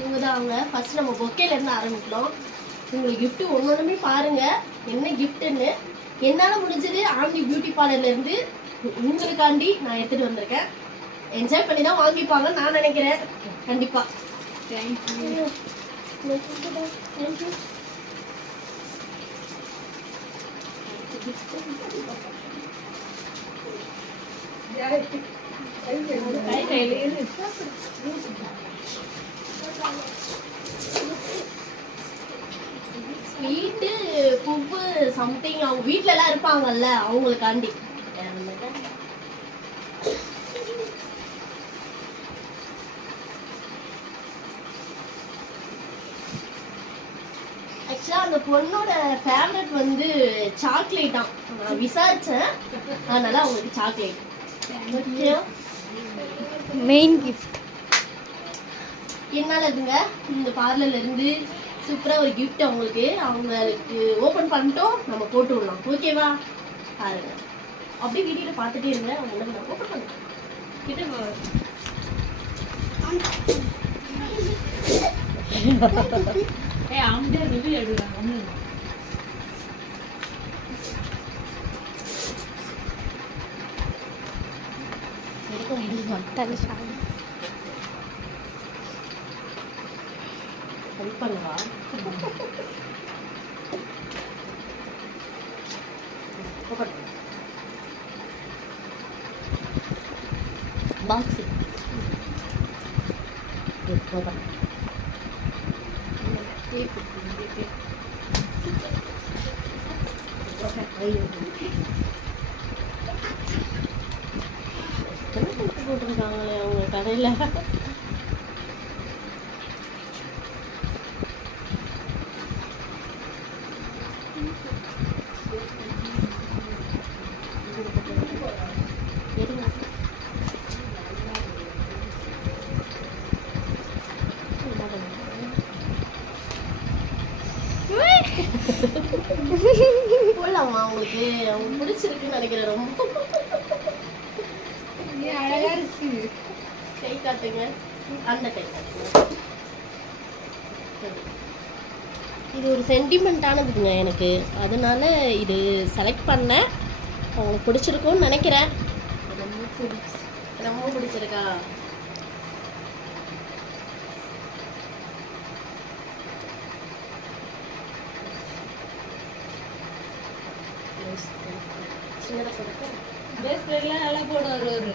இவங்க தான் அவங்க. ஃபர்ஸ்ட் நம்ம பொக்கேலேருந்து ஆரம்பிக்கலாம். உங்களுக்கு கிஃப்ட்டு ஒன்னொன்றுமே பாருங்க என்ன கிஃப்ட்டுன்னு. என்னால் முடிஞ்சது ஆம்னி பியூட்டி பார்லர்லேருந்து உங்களுக்காண்டி நான் எடுத்துகிட்டு வந்திருக்கேன். என்ஜாய் பண்ணி தான் வாங்கிப்பாங்கன்னு நான் நினைக்கிறேன். கண்டிப்பாக தேங்க்யூ. தேங்க்யூ. ஸ்வீட்டு பூவு சம்திங் அவங்க வீட்ல எல்லாம் இருப்பாங்கல்ல அவங்களுக்காண்டி. ஆக்சுவலா அந்த பொண்ணோட ஃபேவரட் வந்து சாக்லேட் தான். நான் விசாரிச்சேன், அதனால அவங்களுக்கு சாக்லேட் மெயின் கிஃப்ட். என்னால இருக்குங்க இந்த பார்லர்ல இருந்து சூப்பரா ஒரு கிஃப்ட் அவங்களுக்கு ஓபன் பண்ணிட்டோம். நம்ம போட்டு விடலாம். ஓகேவா? பாருங்க அப்படியே வீடியோல பார்த்துட்டே இருங்க. அவங்க என்ன ஓபன் பண்ணுங்க. ஹெல்ப் பண்ணுவா. பாக்ஸ் போட்டிருக்காங்களே அவங்க கடையில். போடலாமா? உங்களுக்கு பிடிச்சிருக்குன்னு நினைக்கிறேன். ரொம்ப அழகா இருக்கு. கை காட்டுங்க. அந்த கை காட்டுங்க. இது ஒரு சென்டிமெண்ட்டானதுங்க எனக்கு, அதனால இது செலக்ட் பண்ணேன். உங்களுக்கு பிடிச்சிருக்கும்னு நினைக்கிறேன். ரொம்ப பிடிச்சிருக்கா? சின்னதாக கொடுக்க நல்லா போடுவார்.